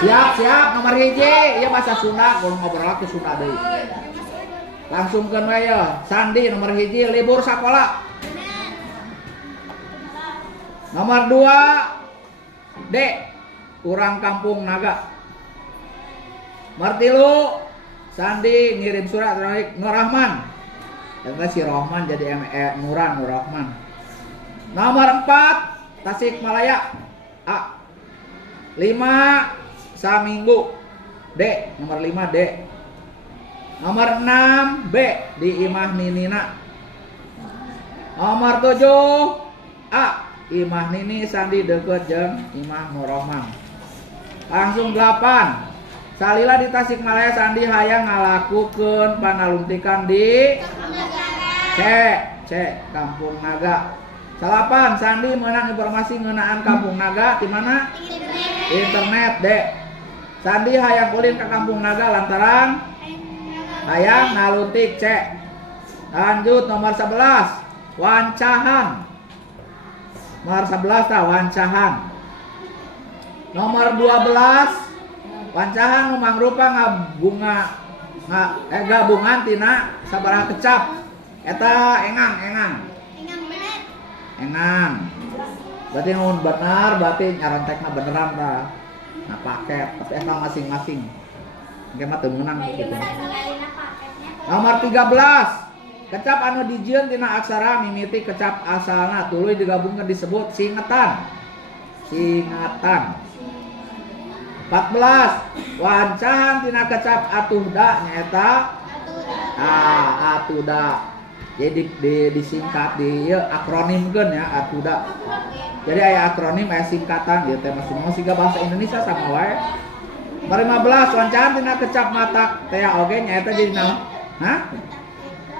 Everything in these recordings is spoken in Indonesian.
Siap nomor hiji. Ieu bahasa Sunda, kalau ngobrol ke Sunda deui. Langsung ke ya. Sandi nomor hiji libur sekolah. Nomor 2 D. Urang kampung Naga. Nomor 3 Sandi ngirim surat Nur Rahman. Eta si Rahman jadi Nur Rahman. Nomor 4 Tasikmalaya. A. 5 Saminggu. D. Nomor 5 D. Nomor 6 B. Di Imah Ninina. Nomor 7 A. Imah Nini Sandi deket jeung Imah Nur Rahman. Langsung 8 salila di Tasikmalaya Sandi hayang ngalakukeun panaluntikan di C. Kampung Naga. 8 Sandi meunang informasi ngeunaan Kampung Naga di mana? Internet. D. Sandi hayang ulin ke Kampung Naga lantaran hayang ngaluntik. C. Lanjut nomor 11 Wancahan. Nomor 11 tah Wancahan. Nomor 12 Wancahan mangrupa gabungan tina sabaraha kecap. Eta engang. Berarti mun benar berarti nyarontekna beneran tah. Nah paket, tapi eta masing-masing. Engke mah teu meunang gitu. Nomor 13 kecap anu dijieun tina aksara mimiti kecap asalna tuluy digabungkeun disebut singatan. 14 wancahan tina kecap atuhda nyaeta atuda. Jadi disingkat di akronimkeun ya atuda. Jadi aya akronim aya singkatan gitu teh masing-masing siga bahasa Indonesia sama wae. Nomor 15 wancahan tina kecap matak teh oge nyaeta jadi naon? Hah?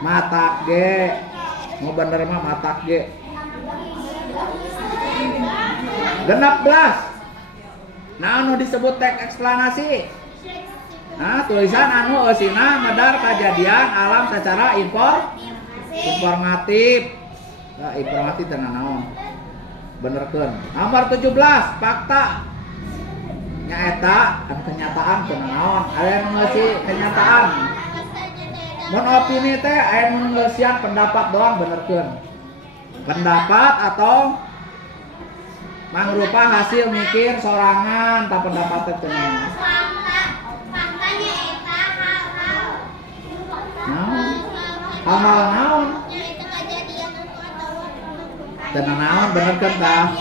Matak ge. Mau bener mah matak ge. 16 nah anu disebut teks eksplanasi. Nah tulisan anu eusina medar kejadian alam secara informatif. Nah, informatif teh naon? Benerkeun. Nomor 17 fakta. Nyaeta anu kenyataan teh naon? Aya nu ngeusi kenyataan. Mun opini teh aya nu ngeusian pendapat doang benerkeun. Pendapat atau mangrupa hasil mikir sorangan tak pendapat teh naon. Hal-hal naon? Teu naon benerkeun tah.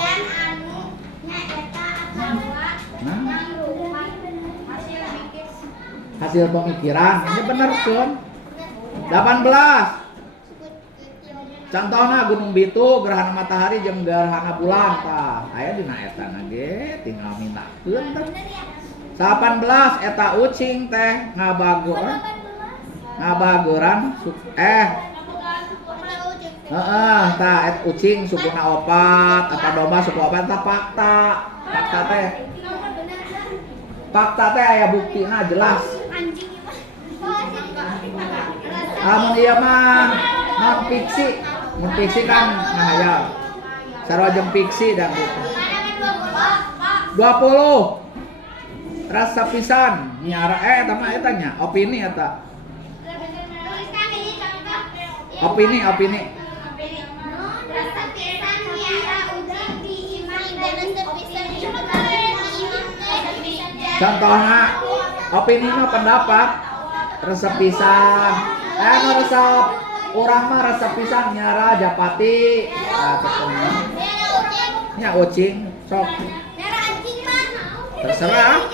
Hasil pemikiran ini benerkeun. 18 contohna Gunung Bitu gerhana matahari jeung gerhana bulan tah aya dina eta na ge tinggal mintakeun tah. 18 eta ucing teh ngabageuran tah eta ucing sukuna opat apa domba suku opat tah fakta teh aya buktina jelas. Mun ieu mah non fiksi. Mun fiksi kan ngahayal. Sarua jeung fiksi dan gitu. 20 rasa pisan nyara eta mah eta nya opini eta. Opini. Contohna opini mah pendapat. Resep pisan. Resep urang mah resep pisan nyara Japati. Nya ucing sok. Terserah.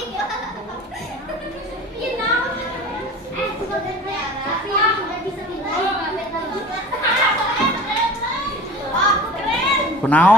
Kunaon?